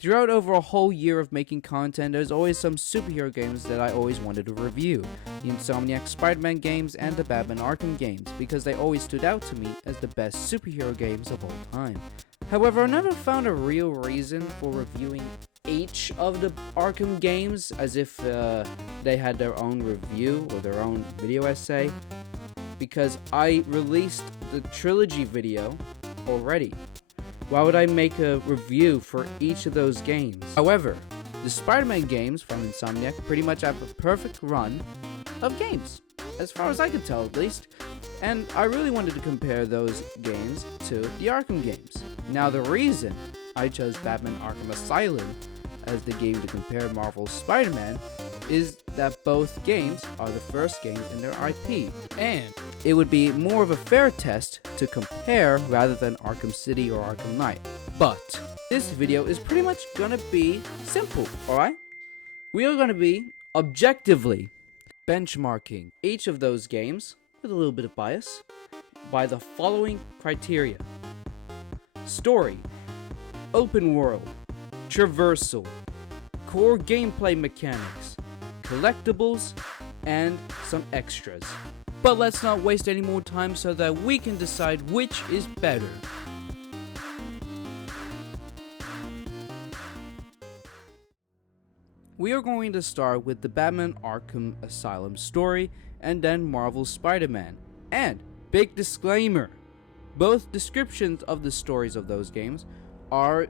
Throughout over a whole year of making content, there's always some superhero games that I always wanted to review. The Insomniac Spider-Man games and the Batman Arkham games, because they always stood out to me as the best superhero games of all time. However, I never found a real reason for reviewing each of the Arkham games as if they had their own review or their own video essay, because I released the trilogy video already. Why would I make a review for each of those games? However, the Spider-Man games from Insomniac pretty much have a perfect run of games, as far as I can tell at least, and I really wanted to compare those games to the Arkham games. Now the reason I chose Batman Arkham Asylum as the game to compare Marvel's Spider-Man is that both games are the first games in their IP, and it would be more of a fair test to compare rather than Arkham City or Arkham Knight. But this video is pretty much gonna be simple, alright? We are gonna be objectively benchmarking each of those games, with a little bit of bias, by the following criteria: story, open world, traversal, core gameplay mechanics, collectibles, and some extras. But let's not waste any more time so that we can decide which is better. We are going to start with the Batman Arkham Asylum story and then Marvel's Spider-Man. And, big disclaimer, both descriptions of the stories of those games are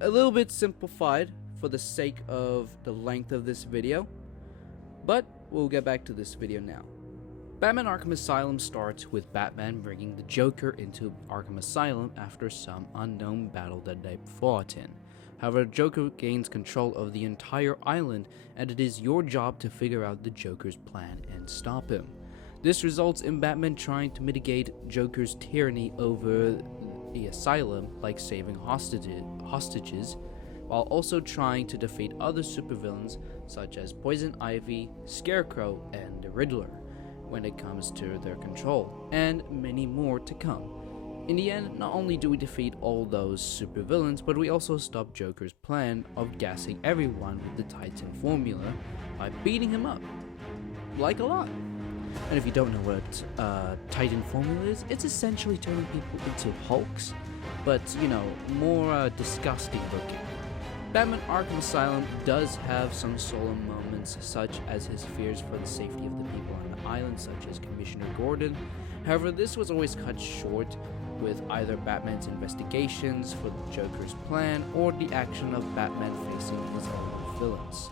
a little bit simplified for the sake of the length of this video, but we'll get back to this video now. Batman Arkham Asylum starts with Batman bringing the Joker into Arkham Asylum after some unknown battle that they fought in. However, Joker gains control of the entire island, and it is your job to figure out the Joker's plan and stop him. This results in Batman trying to mitigate Joker's tyranny over the asylum, like saving hostages, while also trying to defeat other supervillains such as Poison Ivy, Scarecrow, and the Riddler when it comes to their control, and many more to come. In the end, not only do we defeat all those supervillains, but we also stop Joker's plan of gassing everyone with the Titan formula by beating him up, like a lot. And if you don't know what Titan formula is, it's essentially turning people into Hulks, but you know, more disgusting looking. Batman Arkham Asylum does have some solo moments, such as his fears for the safety of the people on the island, such as Commissioner Gordon. However, this was always cut short with either Batman's investigations for the Joker's plan or the action of Batman facing his own villains.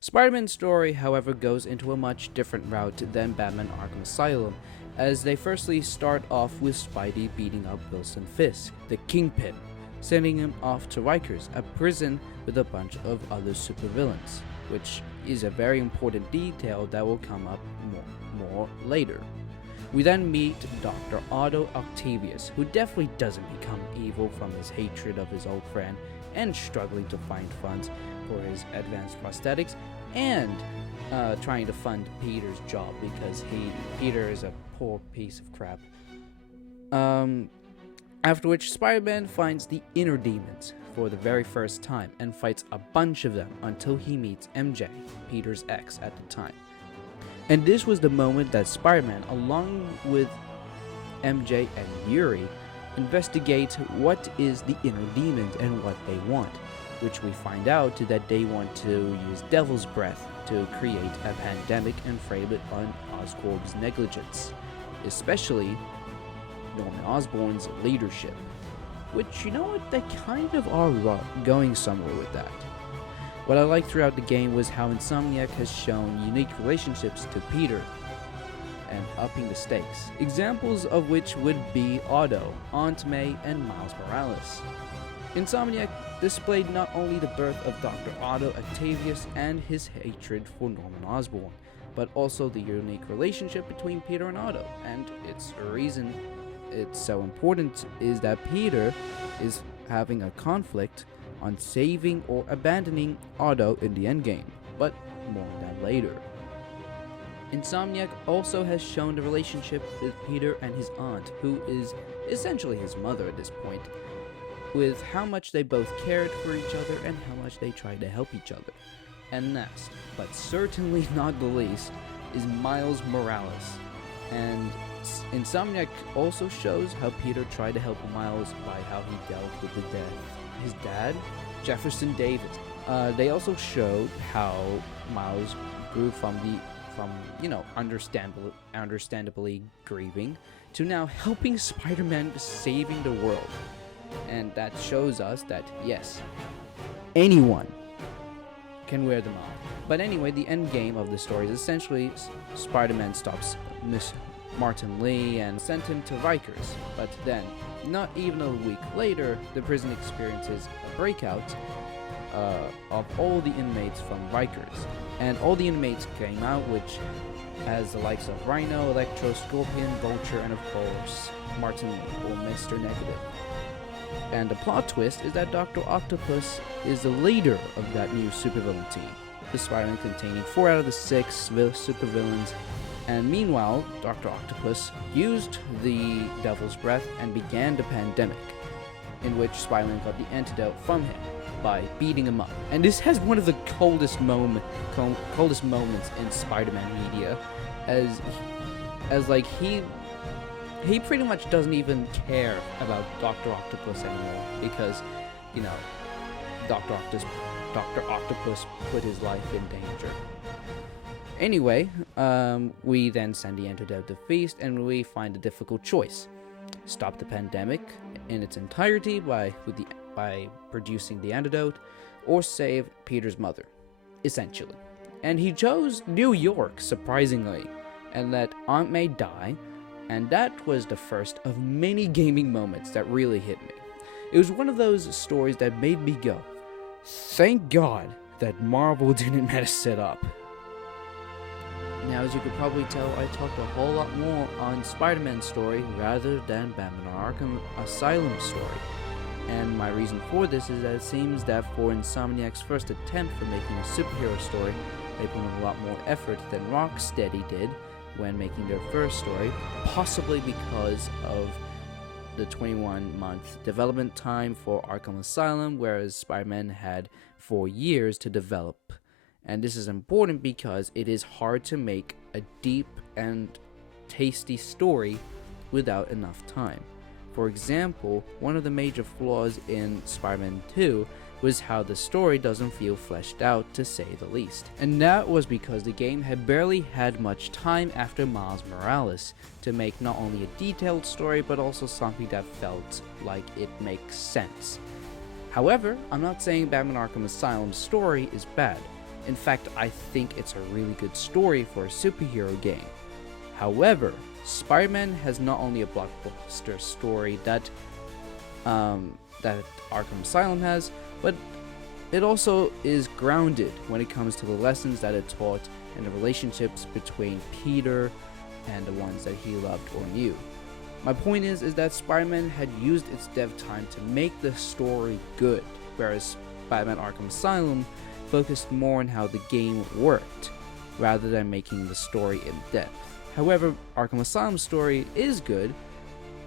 Spider-Man's story, however, goes into a much different route than Batman Arkham Asylum, as they firstly start off with Spidey beating up Wilson Fisk, the Kingpin, sending him off to Rikers, a prison with a bunch of other supervillains, which is a very important detail that will come up more later. We then meet Dr. Otto Octavius, who definitely doesn't become evil from his hatred of his old friend and struggling to find funds for his advanced prosthetics, and trying to fund Peter's job because Peter is a poor piece of crap. After which Spider-Man finds the inner demons for the very first time and fights a bunch of them until he meets MJ, Peter's ex at the time. And this was the moment that Spider-Man, along with MJ and Yuri, investigate what is the inner demons and what they want, which we find out that they want to use Devil's Breath to create a pandemic and frame it on Oscorp's negligence, especially Norman Osborn's leadership, which, you know what, they kind of are going somewhere with that. What I liked throughout the game was how Insomniac has shown unique relationships to Peter and upping the stakes, examples of which would be Otto, Aunt May, and Miles Morales. Insomniac displayed not only the birth of Dr. Otto Octavius and his hatred for Norman Osborn, but also the unique relationship between Peter and Otto, and its reason it's so important is that Peter is having a conflict on saving or abandoning Otto in the endgame, but more on that later. Insomniac also has shown the relationship with Peter and his aunt, who is essentially his mother at this point, with how much they both cared for each other and how much they tried to help each other. And last, but certainly not the least, is Miles Morales. And Insomniac also shows how Peter tried to help Miles by how he dealt with the death of his dad, Jefferson Davis. They also showed how Miles grew from understandably grieving to now helping Spider-Man saving the world. And that shows us that yes, anyone can wear them out. But anyway, the end game of the story is essentially Spider-Man stops Miss Martin Lee and sent him to Rikers. But then, not even a week later, the prison experiences a breakout of all the inmates from Rikers. And all the inmates came out, which has the likes of Rhino, Electro, Scorpion, Vulture, and of course, Martin Lee, or Mr. Negative. And the plot twist is that Dr. Octopus is the leader of that new supervillain team, the Spider-Man containing 4 out of the 6 supervillains. And meanwhile, Dr. Octopus used the Devil's Breath and began the pandemic, in which Spider-Man got the antidote from him by beating him up. And this has one of the coldest moments in Spider-Man media, as like he pretty much doesn't even care about Dr. Octopus anymore, because, you know, Dr. Octopus put his life in danger. Anyway, we then send the antidote to Feast, and we find a difficult choice. Stop the pandemic in its entirety by producing the antidote, or save Peter's mother, essentially. And he chose New York, surprisingly, and let Aunt May die, and that was the first of many gaming moments that really hit me. It was one of those stories that made me go, thank God that Marvel didn't mess it up. Now, as you could probably tell, I talked a whole lot more on Spider-Man's story rather than Batman Arkham Asylum story. And my reason for this is that it seems that for Insomniac's first attempt for making a superhero story, they put in a lot more effort than Rocksteady did when making their first story, possibly because of the 21-month development time for Arkham Asylum, whereas Spider-Man had 4 years to develop. And this is important because it is hard to make a deep and tasty story without enough time. For example, one of the major flaws in Spider-Man 2 was how the story doesn't feel fleshed out, to say the least. And that was because the game had barely had much time after Miles Morales to make not only a detailed story, but also something that felt like it makes sense. However, I'm not saying Batman Arkham Asylum's story is bad. In fact, I think it's a really good story for a superhero game. However, Spider-Man has not only a blockbuster story that Arkham Asylum has, but it also is grounded when it comes to the lessons that it taught and the relationships between Peter and the ones that he loved or knew. My point is that Spider-Man had used its dev time to make the story good, whereas Batman Arkham Asylum focused more on how the game worked, rather than making the story in depth. However, Arkham Asylum's story is good,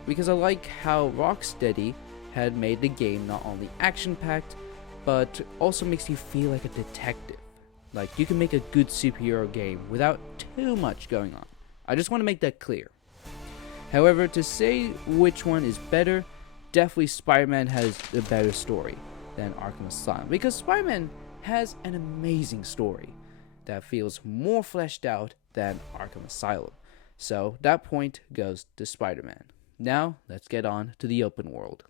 because I like how Rocksteady had made the game not only action-packed, but also makes you feel like a detective. Like, you can make a good superhero game without too much going on. I just want to make that clear. However, to say which one is better, definitely Spider-Man has a better story than Arkham Asylum, because Spider-Man has an amazing story that feels more fleshed out than Arkham Asylum. So that point goes to Spider-Man. Now, let's get on to the open world.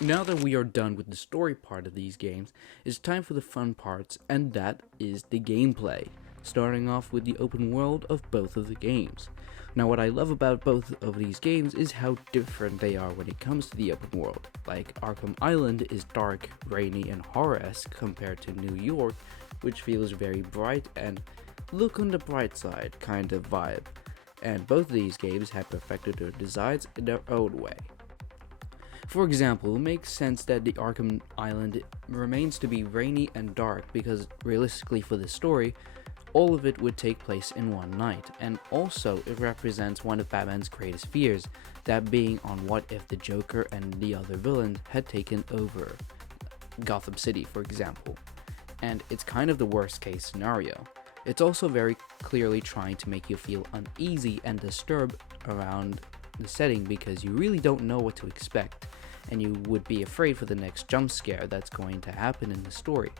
Now that we are done with the story part of these games, it's time for the fun parts, and that is the gameplay, starting off with the open world of both of the games. Now, what I love about both of these games is how different they are when it comes to the open world. Like, Arkham Island is dark, rainy, and horror-esque compared to New York, which feels very bright and look on the bright side kind of vibe. And both of these games have perfected their designs in their own way. For example, it makes sense that the Arkham Island remains to be rainy and dark because, realistically for the story, All of it would take place in one night, and also it represents one of Batman's greatest fears, that being on what if the Joker and the other villains had taken over Gotham City, for example. And it's kind of the worst case scenario. It's also very clearly trying to make you feel uneasy and disturbed around the setting because you really don't know what to expect, and you would be afraid for the next jump scare that's going to happen in the story,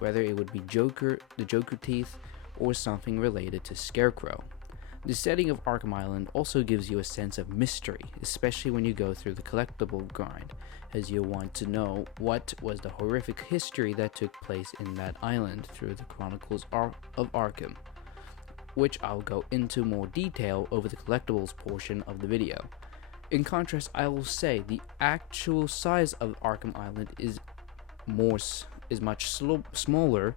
whether it would be the Joker teeth, or something related to Scarecrow. The setting of Arkham Island also gives you a sense of mystery, especially when you go through the collectible grind, as you want to know what was the horrific history that took place in that island through the Chronicles of Arkham, which I'll go into more detail over the collectibles portion of the video. In contrast, I will say the actual size of Arkham Island is much smaller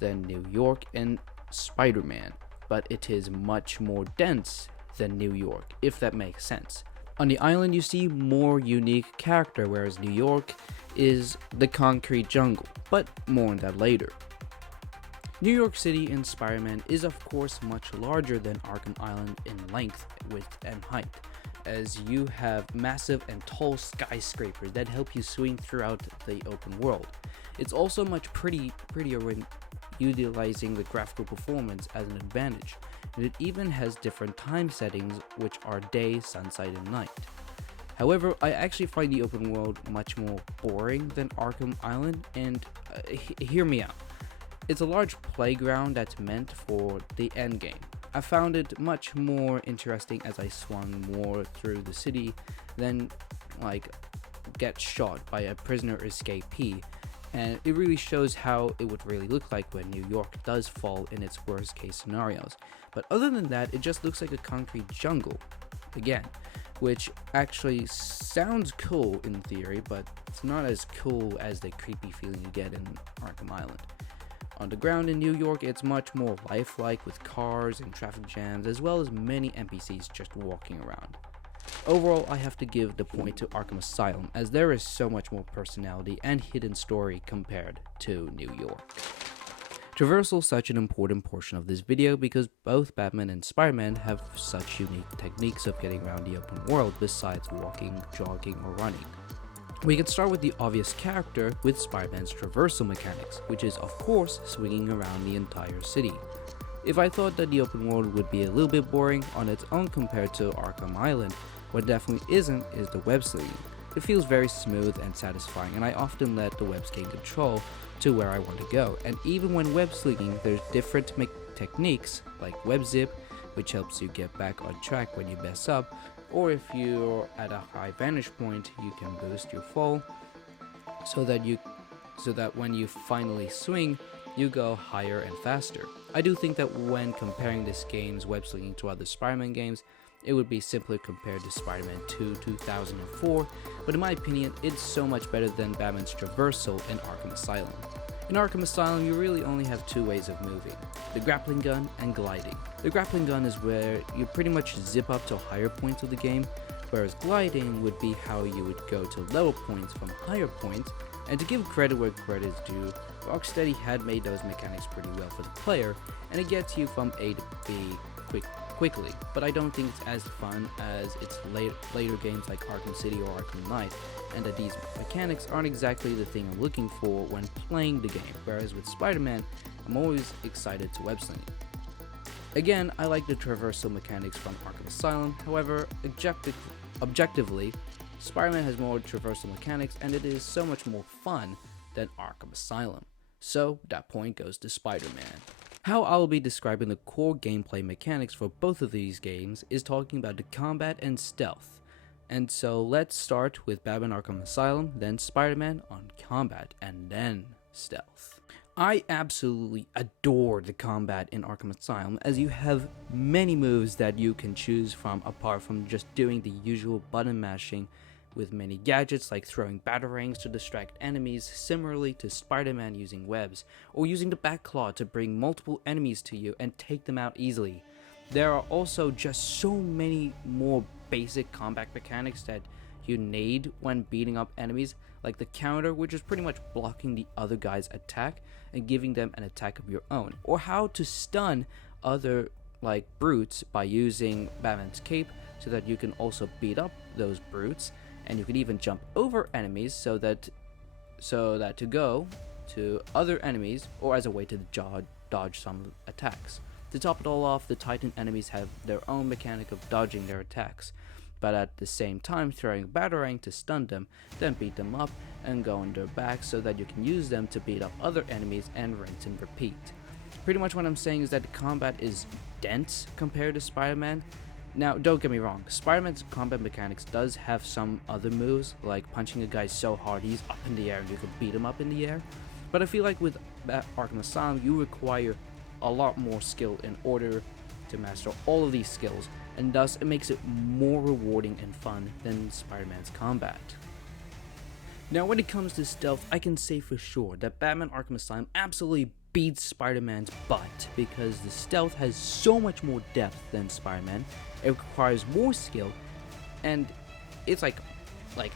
than New York and Spider-Man, but it is much more dense than New York, if that makes sense. On the island you see more unique character, whereas New York is the concrete jungle, but more on that later. New York City in Spider-Man is of course much larger than Arkham Island in length, width, and height, as you have massive and tall skyscrapers that help you swing throughout the open world. It's also much prettier when utilizing the graphical performance as an advantage, and it even has different time settings, which are day, sunset, and night. However, I actually find the open world much more boring than Arkham Island, and hear me out. It's a large playground that's meant for the endgame. I found it much more interesting as I swung more through the city than get shot by a prisoner escapee, and it really shows how it would really look like when New York does fall in its worst case scenarios. But other than that, it just looks like a concrete jungle again, which actually sounds cool in theory, but it's not as cool as the creepy feeling you get in Arkham Island. On the ground in New York, it's much more lifelike with cars and traffic jams, as well as many NPCs just walking around. Overall, I have to give the point to Arkham Asylum, as there is so much more personality and hidden story compared to New York. Traversal is such an important portion of this video because both Batman and Spider-Man have such unique techniques of getting around the open world besides walking, jogging, or running. We can start with the obvious character with Spider-Man's traversal mechanics, which is of course swinging around the entire city. If I thought that the open world would be a little bit boring on its own compared to Arkham Island, what definitely isn't is the web slinging. It feels very smooth and satisfying, and I often let the webs gain control to where I want to go. And even when web slinging, there's different techniques like web zip, which helps you get back on track when you mess up, or if you're at a high vantage point, you can boost your fall so that when you finally swing, you go higher and faster. I do think that when comparing this game's web slinging to other Spider-Man games, it would be simpler compared to Spider-Man 2 2004, but in my opinion, it's so much better than Batman's Traversal in Arkham Asylum. In Arkham Asylum, you really only have two ways of moving: the grappling gun and gliding. The grappling gun is where you pretty much zip up to higher points of the game, whereas gliding would be how you would go to lower points from higher points. And to give credit where credit is due, Rocksteady had made those mechanics pretty well for the player, and it gets you from A to B quickly, but I don't think it's as fun as its later games like Arkham City or Arkham Knight, and that these mechanics aren't exactly the thing I'm looking for when playing the game, whereas with Spider-Man, I'm always excited to web sling. Again, I like the traversal mechanics from Arkham Asylum, however, objectively, Spider-Man has more traversal mechanics and it is so much more fun than Arkham Asylum. So that point goes to Spider-Man. How I will be describing the core gameplay mechanics for both of these games is talking about the combat and stealth. And so let's start with Batman Arkham Asylum, then Spider-Man on combat, and then stealth. I absolutely adore the combat in Arkham Asylum, as you have many moves that you can choose from apart from just doing the usual button mashing, with many gadgets like throwing batarangs to distract enemies, similarly to Spider-Man using webs, or using the back claw to bring multiple enemies to you and take them out easily. There are also just so many more basic combat mechanics that you need when beating up enemies, like the counter, which is pretty much blocking the other guy's attack and giving them an attack of your own, or how to stun other like brutes by using Batman's cape so that you can also beat up those brutes, and you can even jump over enemies so that to go to other enemies or as a way to dodge some attacks. To top it all off, the Titan enemies have their own mechanic of dodging their attacks, but at the same time throwing Batarang to stun them, then beat them up and go on their backs so that you can use them to beat up other enemies and rinse and repeat. Pretty much what I'm saying is that the combat is dense compared to Spider-Man. Now, don't get me wrong, Spider-Man's combat mechanics does have some other moves, like punching a guy so hard he's up in the air and you can beat him up in the air. But I feel like with Arkham Asylum, you require a lot more skill in order to master all of these skills, and thus it makes it more rewarding and fun than Spider-Man's combat. Now, when it comes to stealth, I can say for sure that Batman Arkham Asylum absolutely beats Spider-Man's butt, because the stealth has so much more depth than Spider-Man. It requires more skill, and it's like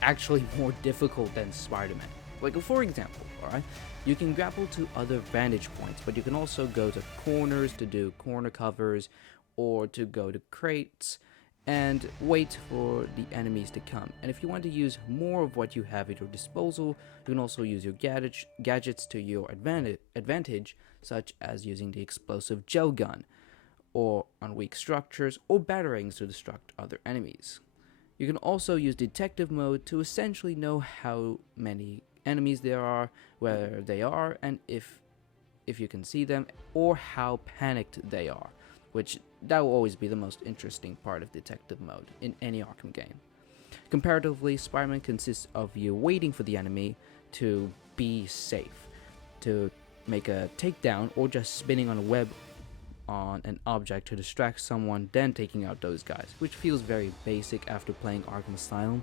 actually more difficult than Spider-Man. Like, for example, alright, you can grapple to other vantage points, but you can also go to corners to do corner covers, or to go to crates and wait for the enemies to come. And if you want to use more of what you have at your disposal, you can also use your gadgets to your advantage, such as using the explosive gel gun, or on weak structures, or batarangs to destruct other enemies. You can also use detective mode to essentially know how many enemies there are, where they are, and if you can see them, or how panicked they are, which that will always be the most interesting part of detective mode in any Arkham game. Comparatively, Spider-Man consists of you waiting for the enemy to be safe, to make a takedown, or just spinning on a web on an object to distract someone, then taking out those guys, which feels very basic after playing Arkham Asylum.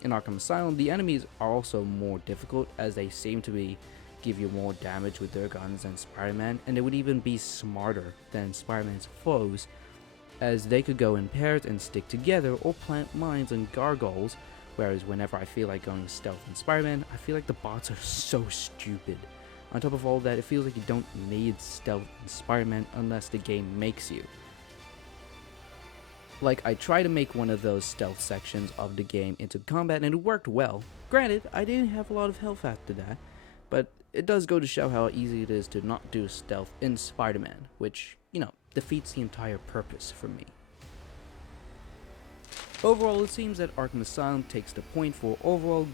In Arkham Asylum, the enemies are also more difficult, as they seem to give you more damage with their guns than Spider-Man, and they would even be smarter than Spider-Man's foes, as they could go in pairs and stick together or plant mines on gargoyles, whereas whenever I feel like going stealth in Spider-Man, I feel like the bots are so stupid. On top of all that, it feels like you don't need stealth in Spider-Man unless the game makes you. Like, I tried to make one of those stealth sections of the game into combat and it worked well. Granted, I didn't have a lot of health after that, but it does go to show how easy it is to not do stealth in Spider-Man, which, defeats the entire purpose for me. Overall, it seems that Arkham Asylum takes the point for overall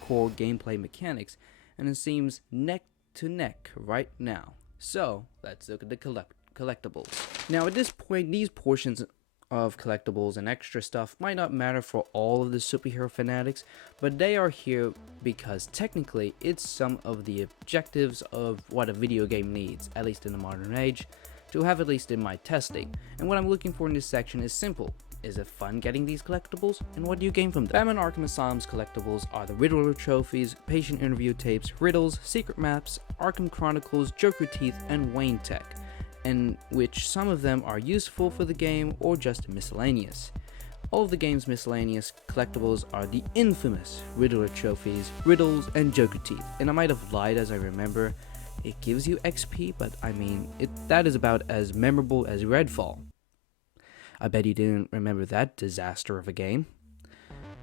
core gameplay mechanics, and it seems neck to neck right now. So, let's look at the collectibles. Now, at this point, these portions of collectibles and extra stuff might not matter for all of the superhero fanatics, but they are here because technically it's some of the objectives of what a video game needs, at least in the modern age, to have at least in my testing. And what I'm looking for in this section is simple. Is it fun getting these collectibles, and what do you gain from them? Batman Arkham Asylum's collectibles are the Riddler trophies, patient interview tapes, riddles, secret maps, Arkham Chronicles, Joker Teeth, and Wayne Tech, in which some of them are useful for the game or just miscellaneous. All of the game's miscellaneous collectibles are the infamous Riddler trophies, riddles, and Joker Teeth, and I might have lied as I remember. It gives you XP, but I mean, that is about as memorable as Redfall. I bet you didn't remember that disaster of a game.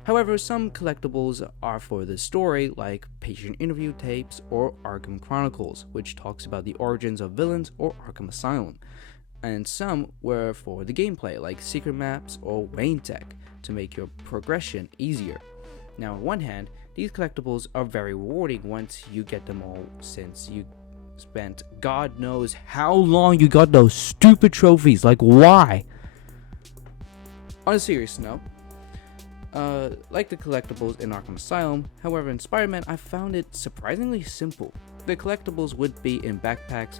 However, some collectibles are for the story, like patient interview tapes or Arkham Chronicles, which talks about the origins of villains, or Arkham Asylum. And some were for the gameplay, like secret maps or Wayne Tech, to make your progression easier. Now, on one hand, these collectibles are very rewarding once you get them all, since you spent God knows how long you got those stupid trophies. Like, why? On a serious note, like the collectibles in Arkham Asylum, however in Spider-Man I found it surprisingly simple. The collectibles would be in backpacks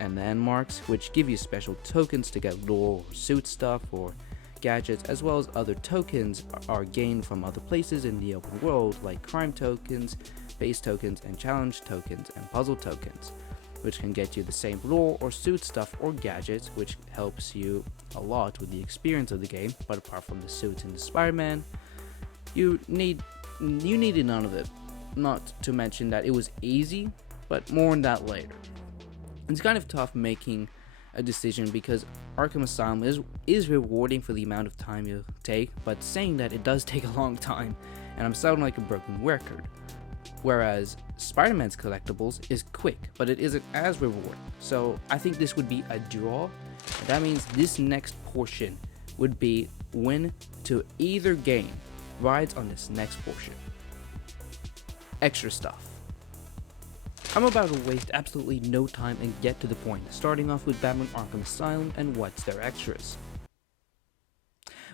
and landmarks, which give you special tokens to get lore or suit stuff or gadgets, as well as other tokens are gained from other places in the open world, like crime tokens, base tokens, and challenge tokens, and puzzle tokens, which can get you the same lore or suit stuff or gadgets, which helps you a lot with the experience of the game. But apart from the suits in the Spider-Man, you needed none of it. not to mention that it was easy, but more on that later. It's kind of tough making a decision because Arkham Asylum is rewarding for the amount of time you take, but saying that it does take a long time, and I'm sounding like a broken record. Whereas Spider-Man's Collectables is quick, but it isn't as rewarding. So I think this would be a draw, and that means this next portion would be win to either game rides on this next portion. Extra stuff. I'm about to waste absolutely no time and get to the point, starting off with Batman Arkham Asylum and what's their extras.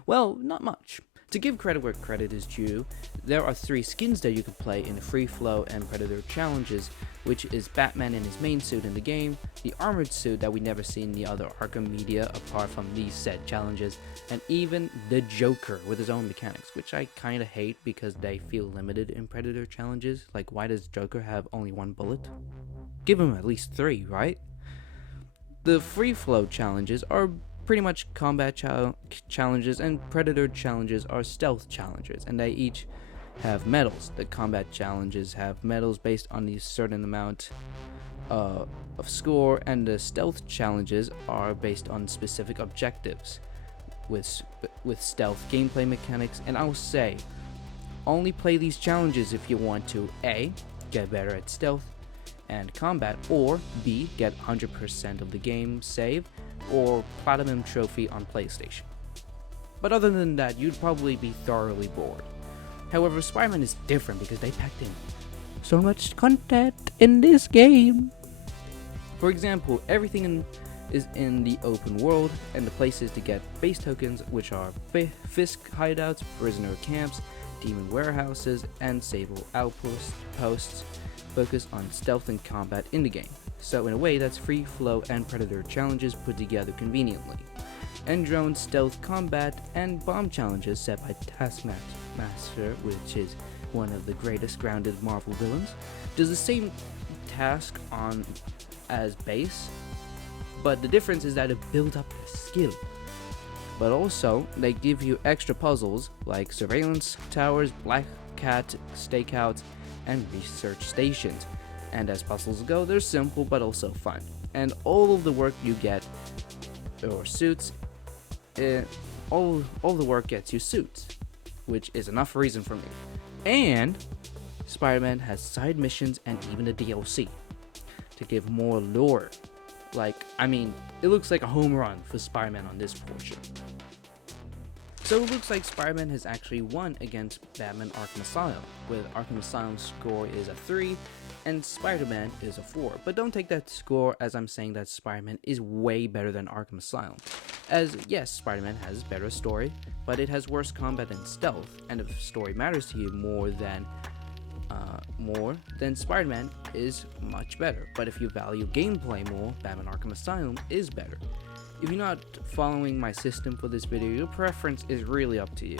Well, not much. To give credit where credit is due, there are 3 skins that you can play in the Free Flow and Predator challenges, which is Batman in his main suit in the game, the armored suit that we never see in the other Arkham media apart from these said challenges, and even the Joker with his own mechanics, which I kinda hate because they feel limited in Predator challenges. Like, why does Joker have only 1 bullet? Give him at least 3, right? The Free Flow challenges are pretty much combat challenges, and Predator challenges are stealth challenges, and they each have medals. The combat challenges have medals based on a certain amount of score, and the stealth challenges are based on specific objectives with stealth gameplay mechanics. And I will say, only play these challenges if you want to A, get better at stealth and combat, or B, get 100% of the game save, or Platinum Trophy on PlayStation. But other than that, you'd probably be thoroughly bored. However, Spider-Man is different because they packed in so much content in this game. For example, everything is in the open world, and the places to get base tokens, which are Fisk hideouts, prisoner camps, demon warehouses, and Sable outposts, focus on stealth and combat in the game. So in a way, that's Free Flow and Predator challenges put together conveniently. And drone stealth combat and bomb challenges set by Taskmaster, which is one of the greatest grounded Marvel villains, does the same task as base, but the difference is that it builds up your skill. But also, they give you extra puzzles like surveillance towers, black cat stakeouts, and research stations. And as puzzles go, they're simple but also fun. And all of the work you get, or suits, all the work gets you suits, which is enough reason for me. And Spider-Man has side missions and even a DLC to give more lore. It looks like a home run for Spider-Man on this portion. So it looks like Spider-Man has actually won against Batman Arkham Asylum, with Arkham Asylum's score is a 3 and Spider-Man is a 4. But don't take that score as I'm saying that Spider-Man is way better than Arkham Asylum. As yes, Spider-Man has better story, but it has worse combat and stealth, and if story matters to you more than Spider-Man is much better. But if you value gameplay more, Batman Arkham Asylum is better. If you're not following my system for this video, your preference is really up to you.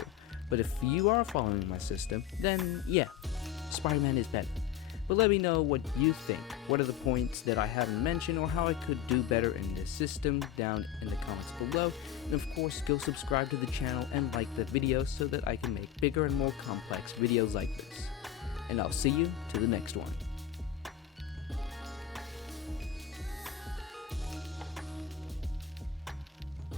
But if you are following my system, then yeah, Spider-Man is better. But let me know what you think. What are the points that I haven't mentioned, or how I could do better in this system down in the comments below. And of course, go subscribe to the channel and like the video so that I can make bigger and more complex videos like this. And I'll see you to the next one.